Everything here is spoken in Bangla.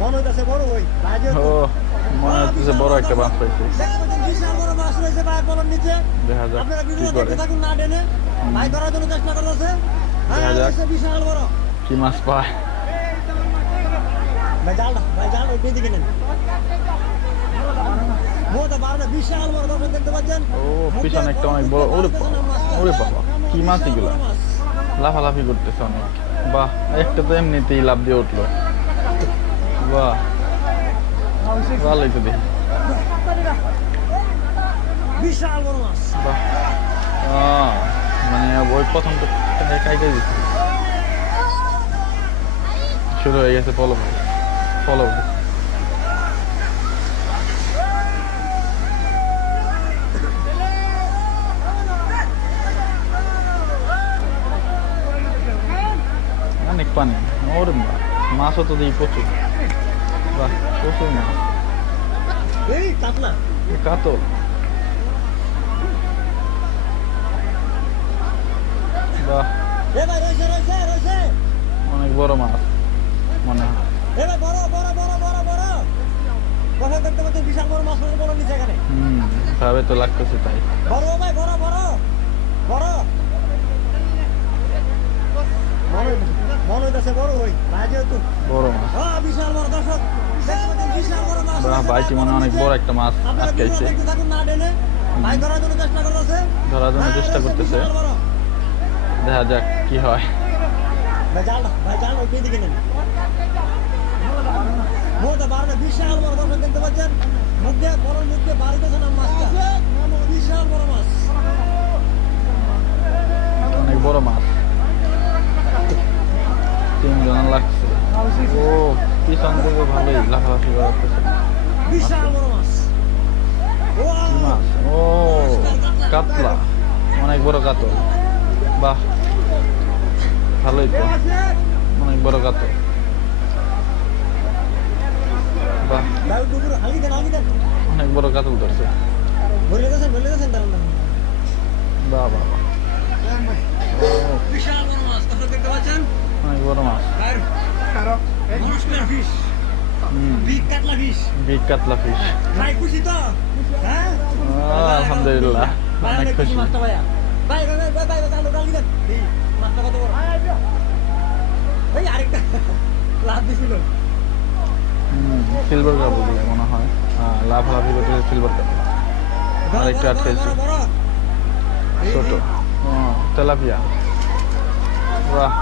মনে হইতাছে বড় ওই ও মনে হচ্ছে বড় একটা মাছ পাইছি। বিশাল বড় মাছ রয়েছে ভাই পলর নিচে। দেখা যাক আপনারা কি ভিডিও করে। দেখতে থাকুন না টেনে। ভাই ধরার জন্য চেষ্টা করতেছে। দেখা যাক বিশাল বড় কি মাছ পায়। ভাই জাল ওই দিকে নেন। বহুত বড় বিশাল বড় দর্শক দেখতে পাচ্ছেন। ও পিছনে একটা অনেক বড়। ওরে বাবা কি মাছ এগুলো, লাফালাফি করতেছে অনেক। বাহ একটা তো এমনিতেই লাফ দিয়ে উঠলো। বাহ ভালোই তো দেখি। বিশাল বড় মাছ। বাহ মানে ওই প্রথম তো কাইটে দিচ্ছে। শুরু হয়ে গেছে পলব পলব। অনেক পানি। ওর মাছও তো দিই প্রচুর। বাহ প্রচুর মাছ। এই কাতলা কাতল। বাহ এ ভাই রয়েছে রয়েছে রয়েছে। অনেক বড় মাছ মনে হয়। এ ভাই বড় বড় বড় বড় বড় দর্শক দেখতে পাচ্ছেন বিশাল বড় মাছ বড় নিচে এখানে। ভাবে তো লাগতেছে তাই। বড় ভাই বড় বড় বড় মনে হইতাছে বড় ওই ভাই যেহেতু বড় মাছ। বিশাল বড় দর্শক বিশাল বড় মাছ। বাহ ভাইটি মনে অনেক বড় একটা মাছ আটকাইছে। দেখতে থাকুন না টেনে। ভাই ধরার জন্য চেষ্টা করতেছে। ধরার জন্য চেষ্টা করতেছে। দেখা যাক কি হয়। ভাই জাল ওই দিকে নেন। বহুত বড় বিশাল বড় দর্শক দেখতে পাচ্ছেন। মুখে বড় মুখে বাড়িতেছে না মাছটা। বিশাল বড় মাছ। অনেক বড় মাছ। 3 জন লাগছে। ও পিছন থেকে ভালোই লাফালাফি করতেছে। বিশাল বড় মাছ। কি মাছ? ও কাতলা। অনেক বড় কাতল। বাহ ভালোই তো, অনেক বড় কাতল। বাহ অনেক বড় কাতল ধরছে। বাহ বাহ বিশাল বড় মাছ দেখতে পাচ্ছেন। অনেক বড় মাছ। বিগ কাতলা ফিশ। বিগ কাতলা ফিশ। ভাই খুশি তো? হ্যাঁ আলহামদুলিল্লাহ অনেক খুশি। মাছটা ভাইয়া ভাই ভাই ভাই ভাই চালু ডাল দিবেন। মাছটা কত বড়? ভাই আরেকটা লাভ দিছিল। সিলভার কাপ বলে মনে হয়। লাফালাফি করতে সিলভার কাপ। আরেকটা আটকেছে ছোট তেলাপিয়া। বাহ